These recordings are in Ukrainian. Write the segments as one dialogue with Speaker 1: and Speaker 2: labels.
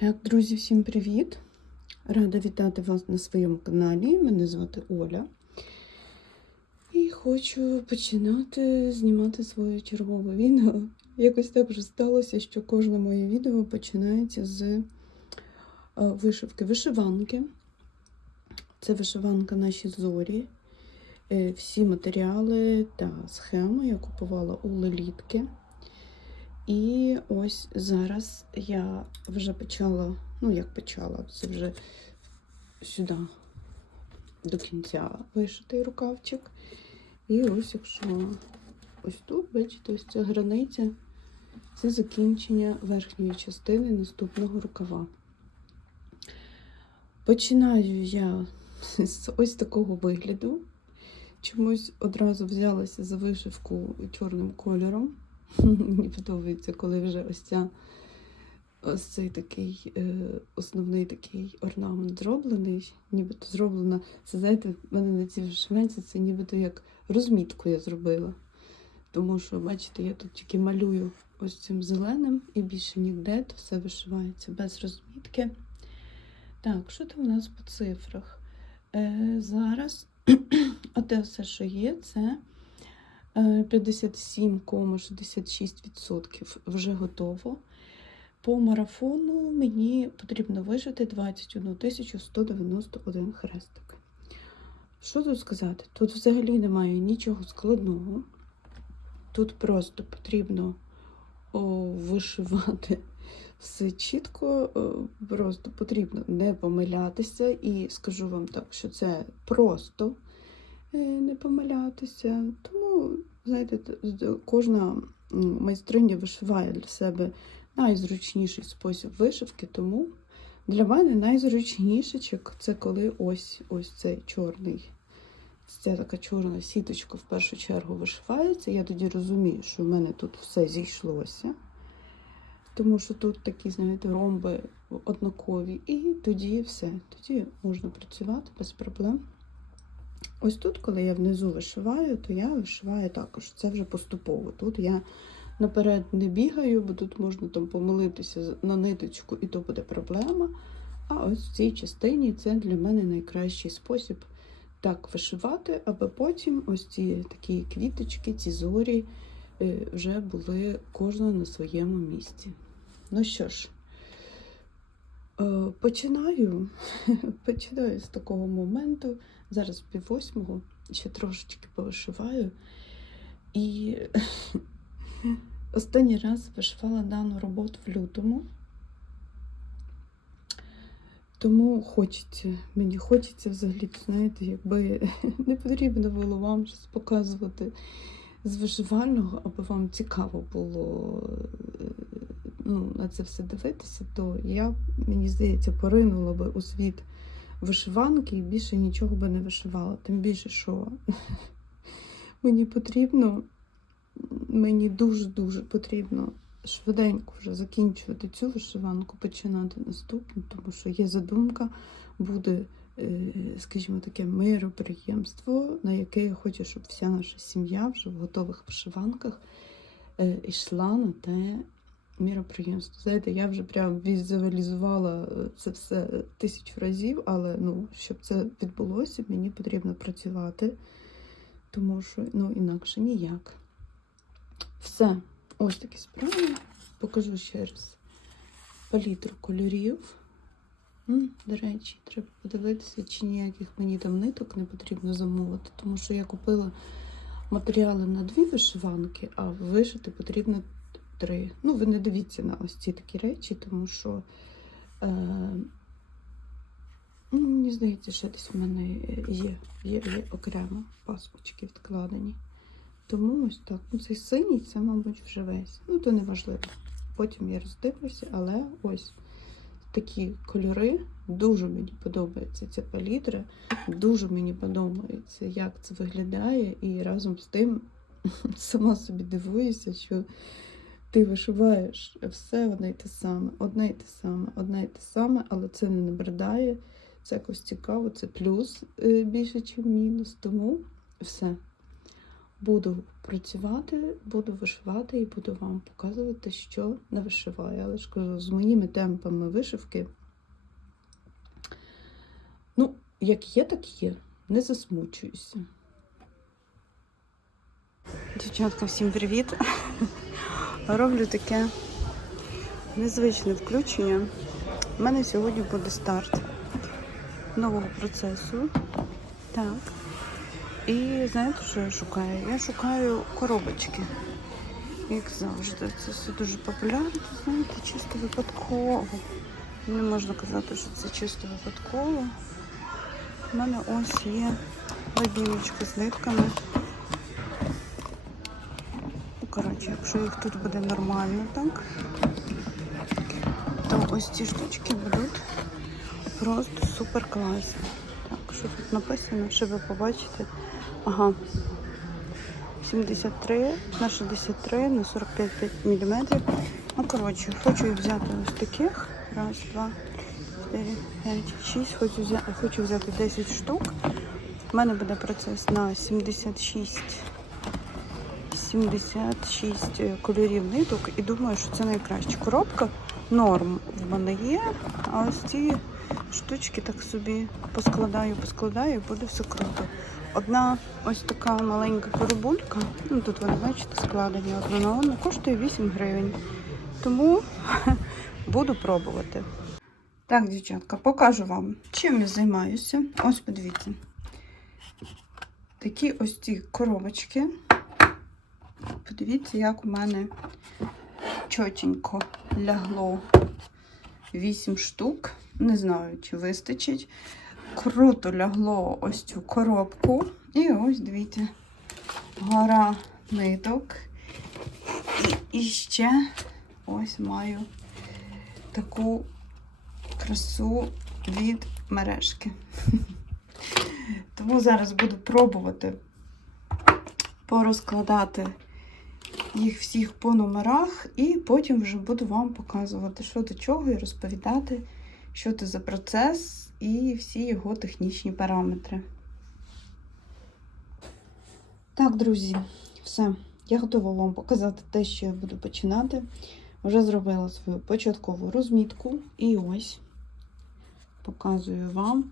Speaker 1: Так, друзі, всім привіт! Рада вітати вас на своєму каналі. Мене звати Оля. І хочу починати знімати своє чергове відео. Якось так вже сталося, що кожне моє відео починається з е, вишивки. Вишиванки. Це вишиванка наші зорі. Е, Всі матеріали та схеми я купувала у Лелітки. І ось зараз я вже почала, ну як почала, це вже сюди до кінця вишитий рукавчик. І ось якщо ось тут, бачите, ось ця границя, це закінчення верхньої частини наступного рукава. Починаю я з ось такого вигляду. Чомусь одразу взялася за вишивку чорним кольором. Мені подобається, коли вже ось ця ось цей такий е, основний такий орнамент зроблений, нібито зроблена. Це знаєте, в мене на цій вишиванці це нібито як розмітку я зробила. Тому що, бачите, я тут тільки малюю ось цим зеленим і більше ніде, то все вишивається без розмітки. Так, що там у нас по цифрах? Е, зараз, оте все, що є, це. Е, 57,66% вже готово. По марафону мені потрібно вижити 21 191 хрестик. Що тут сказати? Тут взагалі немає нічого складного. Тут просто потрібно о, вишивати все чітко, о, просто потрібно не помилятися. І скажу вам так, що це просто е, не помилятися. Тому, знаєте, кожна майстриня вишиває для себе найзручніший спосіб вишивки, тому для мене найзручніше це коли ось ось цей чорний. Ця така чорна сіточка в першу чергу вишивається. Я тоді розумію, що в мене тут все зійшлося. Тому що тут такі, знаєте, ромби однакові. І тоді все. Тоді можна працювати без проблем. Ось тут, коли я внизу вишиваю, то я вишиваю також. Це вже поступово. Тут я наперед не бігаю, бо тут можна там помилитися на ниточку, і то буде проблема. А ось в цій частині це для мене найкращий спосіб так вишивати, аби потім ось ці такі квіточки, ці зорі е, вже були кожна на своєму місці. Ну що ж, починаю. Починаю з такого моменту. Зараз пів восьмого, ще трошечки повишиваю. І останній раз вишивала дану роботу в лютому. Тому хочеться, мені хочеться взагалі, знаєте, якби не потрібно було вам щось показувати з вишивального, аби вам цікаво було е, ну, на це все дивитися, то я, мені здається, поринула би у світ вишиванки і більше нічого би не вишивала. Тим більше, що мені потрібно, мені дуже-дуже потрібно швиденько вже закінчувати цю вишиванку, починати наступну, тому що є задумка, буде, скажімо, таке мироприємство, на яке я хочу, щоб вся наша сім'я вже в готових вишиванках е, йшла на те міроприємство. Знаєте, я вже прям візуалізувала е, це все тисячу разів, але ну, щоб це відбулося, мені потрібно працювати, тому що ну, інакше ніяк. Все. Ось такі справи. Покажу ще раз палітру кольорів. До речі, треба подивитися, чи ніяких мені там ниток не потрібно замовити, тому що я купила матеріали на дві вишиванки, а вишити потрібно три. Ну, ви не дивіться на ось ці такі речі, тому що е, ну, мені здається, що десь в мене є, є, є окремо пасочки відкладені. Тому ось так. Ну, цей синій, це, мабуть, вже весь. Ну, то не важливо. Потім я роздивлюся, але ось такі кольори. Дуже мені подобається ця палітра. Дуже мені подобається, як це виглядає. І разом з тим сама собі дивуюся, що ти вишиваєш все одне й те саме, одне й те саме, одне й те саме, але це не набридає. Це якось цікаво, це плюс е, більше, ніж мінус. Тому все. буду працювати, буду вишивати і буду вам показувати, що не вишиваю. Але ж кажу, з моїми темпами вишивки. Ну, як є, так є. Не засмучуюся. Дівчатка, всім привіт! Роблю таке незвичне включення. У мене сьогодні буде старт нового процесу. Так. І знаєте, що я шукаю? Я шукаю коробочки. Як завжди, це все дуже популярно, знаєте, чисто випадково. Не можна казати, що це чисто випадково. У мене ось є лабіночка з нитками. Ну, коротше, якщо їх тут буде нормально, так, то ось ці штучки будуть просто супер класні. Так, що тут написано, щоб ви побачите. Ага. 73 на 63 на 45 мм. Ну, коротше, хочу взяти ось таких. Раз, два, чотири, п'ять, шість. Хочу взяти, хочу взяти 10 штук. У мене буде процес на 76 76 кольорів ниток і думаю, що це найкраще. Коробка норм в мене є, а ось ці штучки так собі поскладаю, поскладаю і буде все круто. Одна ось така маленька коробулька, ну тут вони, бачите, складені одна на коштує 8 гривень. Тому буду пробувати. Так, дівчатка, покажу вам, чим я займаюся. Ось подивіться. Такі ось ці коробочки. Подивіться, як у мене чотенько лягло 8 штук. Не знаю, чи вистачить. Круто лягло ось цю коробку. І ось, дивіться, гора ниток. І ще ось маю таку красу від мережки. Тому зараз буду пробувати порозкладати їх всіх по номерах, і потім вже буду вам показувати, що до чого, і розповідати, що це за процес і всі його технічні параметри. Так, друзі, все. Я готова вам показати те, що я буду починати. Вже зробила свою початкову розмітку. І ось показую вам,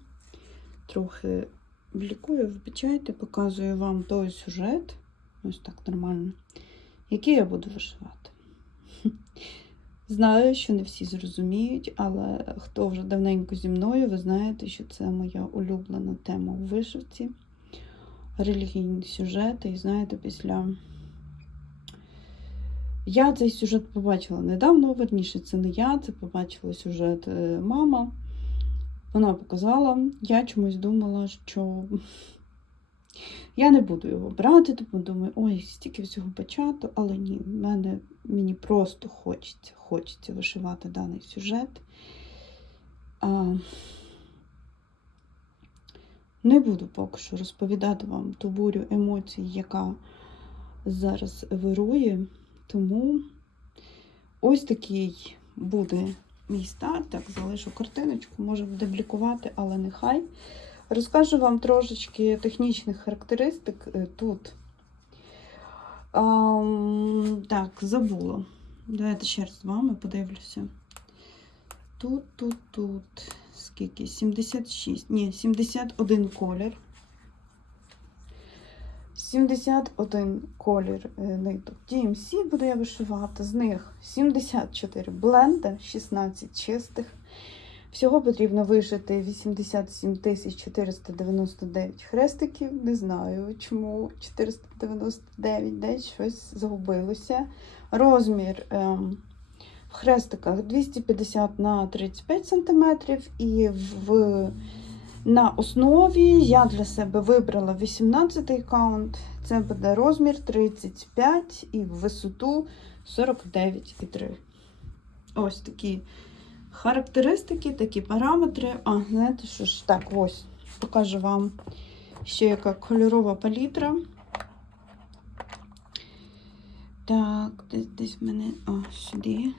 Speaker 1: трохи блікую, вибачайте, показую вам той сюжет, ось так нормально, який я буду вишивати. Знаю, що не всі зрозуміють, але хто вже давненько зі мною, ви знаєте, що це моя улюблена тема у вишивці. Релігійні сюжети. І знаєте, після. Я цей сюжет побачила недавно, верніше, це не я, це побачила сюжет е, мама. Вона показала, я чомусь думала, що я не буду його брати, тому думаю, ой, стільки всього почато, але ні, мене, мені просто хочеться, хочеться вишивати даний сюжет. А, не буду поки що розповідати вам ту бурю емоцій, яка зараз вирує. Тому ось такий буде мій старт. Так, залишу картиночку, може буде блікувати, але нехай. Розкажу вам трошечки технічних характеристик е, тут. Ам, так, забула. Давайте ще раз з вами подивлюся. Тут, тут, тут. Скільки? 76. Ні, 71 колір. 71 колір е, ниток. DMC буду я вишивати. З них 74 бленда, 16 чистих. Всього потрібно вишити 87 499 хрестиків. Не знаю, чому 499, десь щось загубилося. Розмір ем, в хрестиках 250 на 35 см. І в, на основі я для себе вибрала 18-й каунт. Це буде розмір 35 і висоту 49,3. Ось такі характеристики, такі параметри. А, знаєте, що ж, так, ось, покажу вам ще яка кольорова палітра. Так, десь десь мене. О, сюди.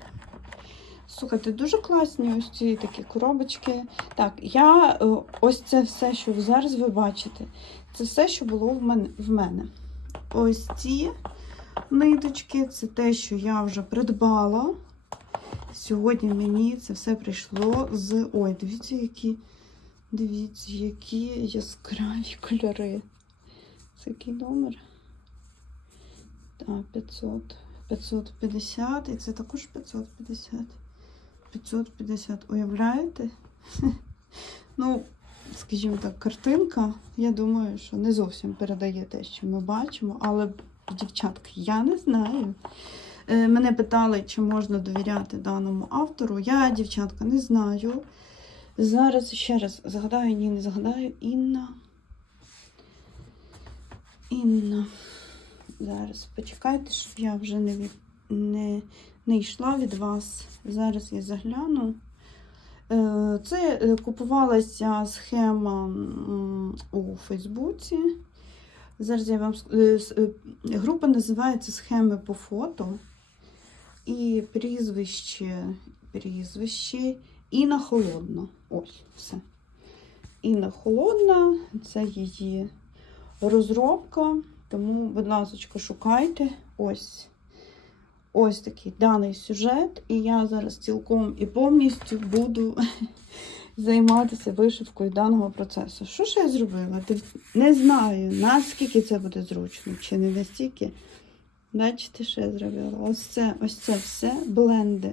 Speaker 1: Слухайте, дуже класні ось ці такі коробочки. Так, я е, ось це все, що зараз ви бачите, це все, що було в мене. В мене. ось ці ниточки. Це те, що я вже придбала. Сьогодні мені це все прийшло з. Ой, дивіться, які. Дивіться, які яскраві кольори. Це який номер? Так, 500. 550. І це також 550. 550. Уявляєте? Ну, скажімо так, картинка, я думаю, що не зовсім передає те, що ми бачимо, але, дівчатки, я не знаю. Е, Мене питали, чи можна довіряти даному автору. Я, дівчатка, не знаю. Зараз ще раз згадаю, ні, не згадаю. Інна. Інна. Зараз почекайте, щоб я вже не, не, не йшла від вас. Зараз я загляну. Е, Це е, купувалася схема у Фейсбуці. Зараз я вам е, група називається Схеми по фото. І прізвище, прізвище Інна Холодна. Ось все. Інна Холодна, це її розробка. Тому, будь ласка, шукайте. Ось. Ось такий даний сюжет, і я зараз цілком і повністю буду займатися вишивкою даного процесу. Що ж я зробила? Не знаю, наскільки це буде зручно, чи не настільки. Бачите, що я зробила? Ось це, ось це все бленди.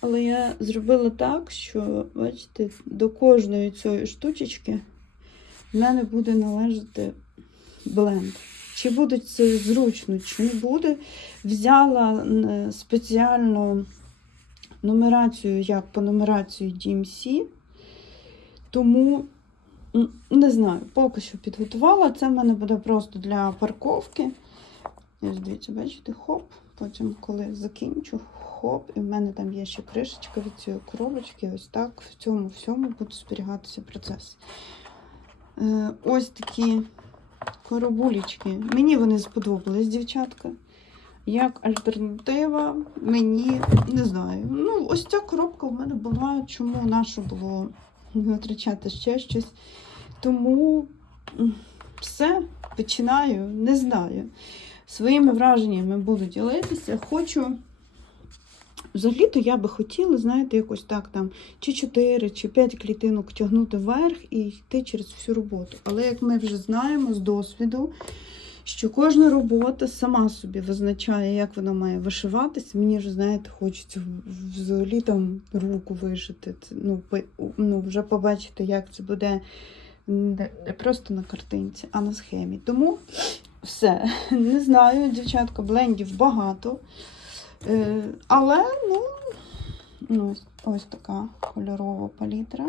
Speaker 1: Але я зробила так, що, бачите, до кожної цієї штучечки в мене буде належати бленд. Чи буде це зручно, чи не буде. Взяла е, спеціальну нумерацію, як по нумерації DMC. Тому не знаю, поки що підготувала. Це в мене буде просто для парковки. Ось дивіться, бачите, хоп. Потім, коли закінчу, хоп, і в мене там є ще кришечка від цієї коробочки. Ось так в цьому всьому буде зберігатися процес. Е, ось такі коробулечки. Мені вони сподобались, дівчатка. Як альтернатива, мені не знаю. Ну, ось ця коробка в мене була. Чому наша було витрачати ще щось? Тому все, починаю, не знаю. Своїми враженнями буду ділитися. Хочу. Взагалі-то я би хотіла, знаєте, якось так там чи 4, чи 5 клітинок тягнути вверх і йти через всю роботу. Але як ми вже знаємо з досвіду, що кожна робота сама собі визначає, як вона має вишиватися. Мені вже, знаєте, хочеться взагалі там руку вишити. Ну, ну, вже побачити, як це буде не просто на картинці, а на схемі. Тому все. Не знаю, дівчатка, блендів багато. Е, але, ну, ну ось, ось така кольорова палітра.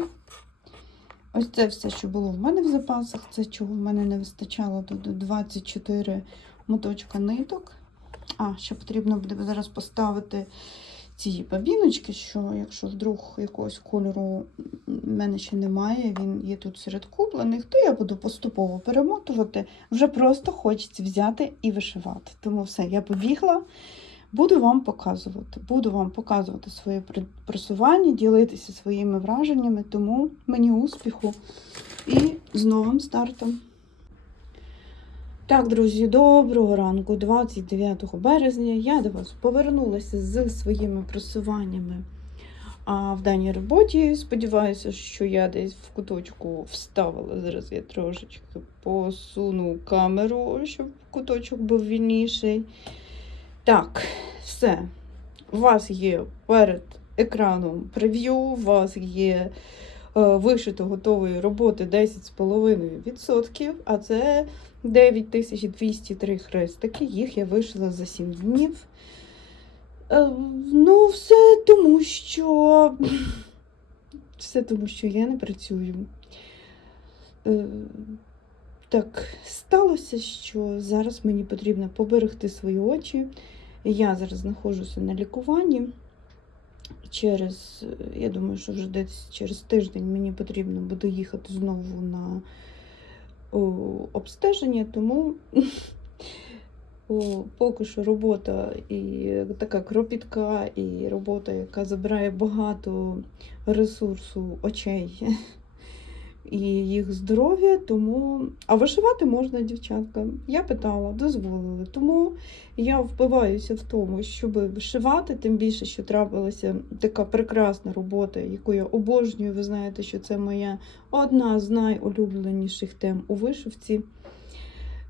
Speaker 1: Ось це все, що було в мене в запасах. Це чого в мене не вистачало тут 24 моточка ниток. А, ще потрібно буде зараз поставити ці бабіночки, що якщо вдруг якогось кольору в мене ще немає, він є тут серед куплених, то я буду поступово перемотувати. Вже просто хочеться взяти і вишивати. Тому все, я побігла. Буду вам показувати. Буду вам показувати своє просування, ділитися своїми враженнями, тому мені успіху і з новим стартом. Так, друзі, доброго ранку, 29 березня. Я до вас повернулася з своїми просуваннями в даній роботі. Сподіваюся, що я десь в куточку вставила. Зараз я трошечки посуну камеру, щоб куточок був вільніший. Так, все. У вас є перед екраном прев'ю, у вас є е, вишито готової роботи 10,5%, а це 9203 хрестики. Їх я вишила за 7 днів. Е, ну, все тому, що. Все тому, що я не працюю. Е, так сталося, що зараз мені потрібно поберегти свої очі. Я зараз знаходжуся на лікуванні. Через, я думаю, що вже десь через тиждень мені потрібно буде їхати знову на обстеження, тому поки що робота і така кропітка, і робота, яка забирає багато ресурсу очей і їх здоров'я. Тому а вишивати можна, дівчатка. Я питала, дозволили. Тому я впиваюся в тому, щоб вишивати, тим більше, що трапилася така прекрасна робота, яку я обожнюю. Ви знаєте, що це моя одна з найулюбленіших тем у вишивці.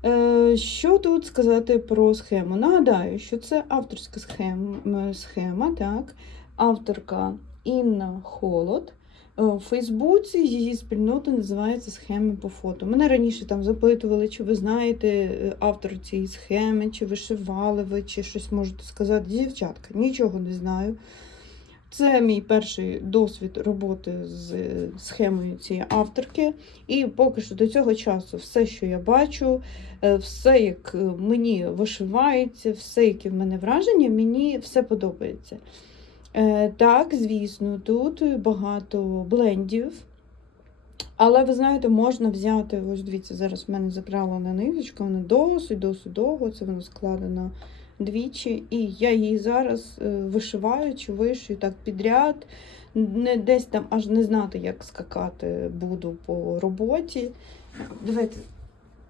Speaker 1: Е, Що тут сказати про схему? Нагадаю, що це авторська схема, схема так? авторка Інна Холод. Е, В Фейсбуці її спільнота називається Схеми по фото. Мене раніше там запитували, чи ви знаєте е, автор цієї схеми, чи вишивали ви, чи щось можете сказати. Дівчатка, нічого не знаю. Це мій перший досвід роботи з е, схемою цієї авторки. І поки що до цього часу все, що я бачу, все, як мені вишивається, все, які в мене враження, мені все подобається. Е, Так, звісно, тут багато блендів. Але ви знаєте, можна взяти, ось дивіться, зараз в мене заправлена ниточка, вона досить, досить довго, це вона складена двічі. І я її зараз е, вишиваю чи вишию так підряд. Не десь там аж не знати, як скакати буду по роботі. Давайте,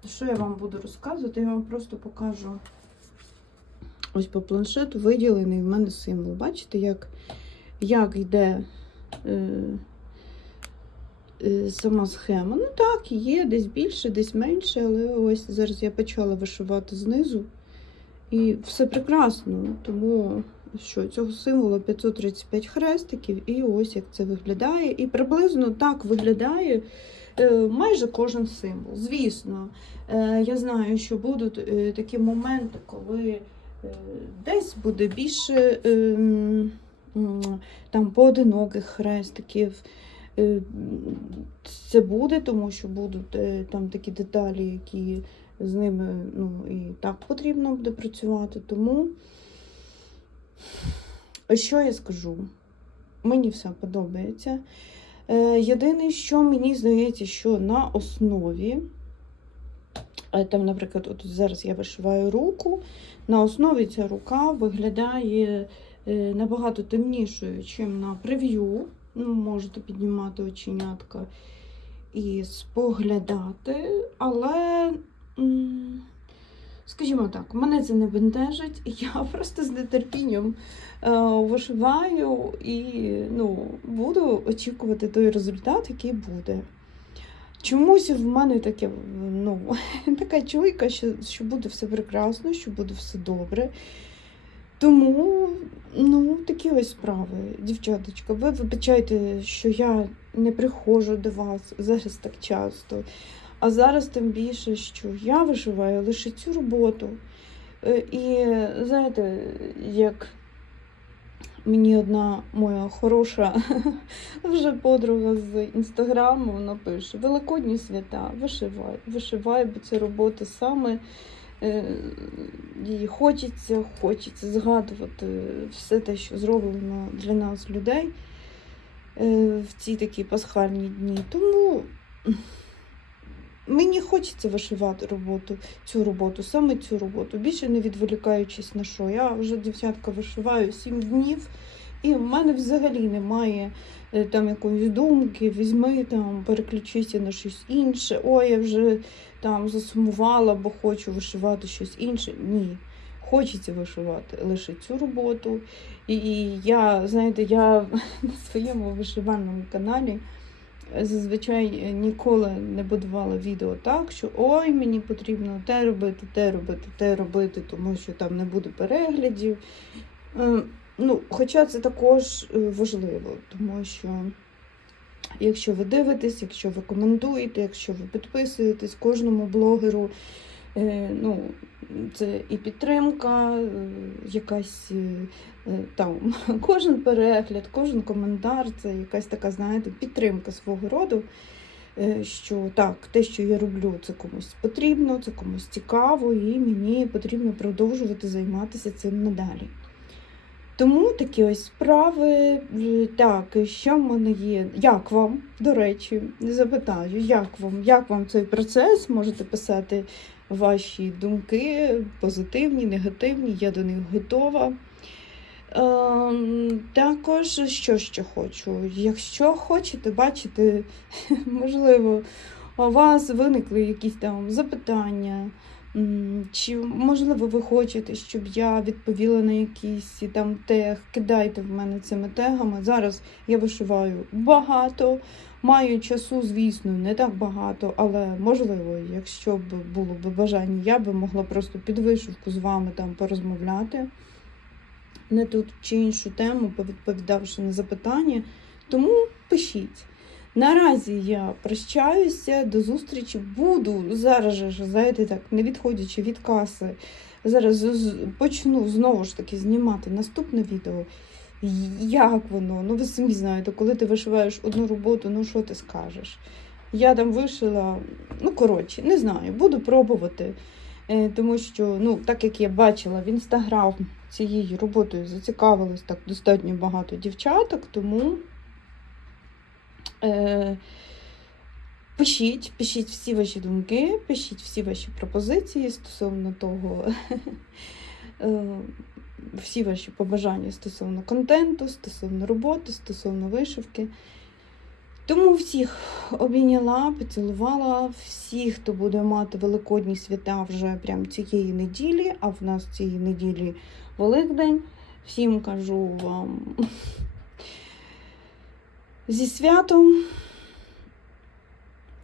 Speaker 1: що я вам буду розказувати, я вам просто покажу. Ось по планшету виділений в мене символ. Бачите, як, як йде е, е, сама схема. Ну так, є десь більше, десь менше, але ось зараз я почала вишивати знизу. І все прекрасно. Тому що цього символу 535 хрестиків, і ось як це виглядає. І приблизно так виглядає е, майже кожен символ. Звісно, е, я знаю, що будуть е, такі моменти, коли десь буде більше е, м, м, там поодиноких хрестиків. Е, Це буде, тому що будуть е, там такі деталі, які з ними ну, і так потрібно буде працювати. Тому, що я скажу? Мені все подобається. Е, Єдине, що мені здається, що на основі, е, там, наприклад, от зараз я вишиваю руку, на основі ця рука виглядає е, набагато темнішою, ніж на прев'ю. Ну, можете піднімати оченятка і споглядати, але, скажімо так, мене це не бентежить, я просто з нетерпінням е, вишиваю і ну, буду очікувати той результат, який буде. Чомусь в мене таке, ну, така чуйка, що, що буде все прекрасно, що буде все добре. Тому, ну, такі ось справи, дівчаточка. Ви вибачайте, що я не приходжу до вас зараз так часто. А зараз тим більше, що я вишиваю лише цю роботу. Е, І знаєте, як мені одна моя хороша вже подруга з інстаграму вона пише: Великодні свята, вишивай, вишивай, бо це робота саме. е, Їй хочеться, хочеться згадувати все те, що зроблено для нас, людей, е, в ці такі пасхальні дні. Тому мені хочеться вишивати роботу, цю роботу, саме цю роботу, більше не відволікаючись на що. Я вже дівчатка вишиваю 7 днів, і в мене взагалі немає е, там якоїсь думки, візьми там, переключися на щось інше. Ой, я вже там засумувала, бо хочу вишивати щось інше. Ні. Хочеться вишивати лише цю роботу. І я, знаєте, я на своєму вишивальному каналі зазвичай ніколи не будувала відео так, що ой, мені потрібно те робити, те робити, те робити, тому що там не буде переглядів. Е, Ну, Хоча це також е, важливо, тому що якщо ви дивитесь, якщо ви коментуєте, якщо ви підписуєтесь кожному блогеру, е, ну, це і підтримка, е, якась е, е, там кожен перегляд, кожен коментар це якась така, знаєте, підтримка свого роду. Що так, те, що я роблю, це комусь потрібно, це комусь цікаво, і мені потрібно продовжувати займатися цим надалі. Тому такі ось справи. Так, що в мене є? Як вам, до речі, не запитаю, як вам, як вам цей процес? Можете писати ваші думки, позитивні, негативні, я до них готова. Ем, також що ще хочу? Якщо хочете бачити, можливо, у вас виникли якісь там запитання, чи можливо ви хочете, щоб я відповіла на якийсь там тег, кидайте в мене цими тегами. Зараз я вишиваю багато. Маю часу, звісно, не так багато, але можливо, якщо б було б бажання, я би могла просто під вишивку з вами там порозмовляти не тут чи іншу тему, повідповідавши на запитання. Тому пишіть. Наразі я прощаюся, до зустрічі. Буду зараз же, знаєте, так, не відходячи від каси. Зараз почну знову ж таки знімати наступне відео. Як воно? Ну, ви самі знаєте, коли ти вишиваєш одну роботу, ну що ти скажеш? Я там вишила, ну коротше, не знаю, буду пробувати. Е, Тому що, ну, так як я бачила в інстаграм цією роботою зацікавилось так достатньо багато дівчаток, тому пишіть, пишіть всі ваші думки, пишіть всі ваші пропозиції стосовно того, е, всі ваші побажання стосовно контенту, стосовно роботи, стосовно вишивки. Тому всіх обійняла, поцілувала, всіх, хто буде мати великодні свята вже прям цієї неділі, а в нас цієї неділі Великдень. Всім кажу вам зі святом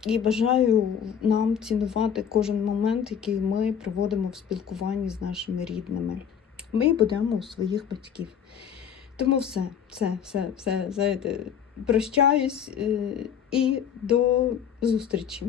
Speaker 1: і бажаю нам цінувати кожен момент, який ми проводимо в спілкуванні з нашими рідними. Ми будемо у своїх батьків. Тому все, все, все, все, знаєте, прощаюсь е, і до зустрічі.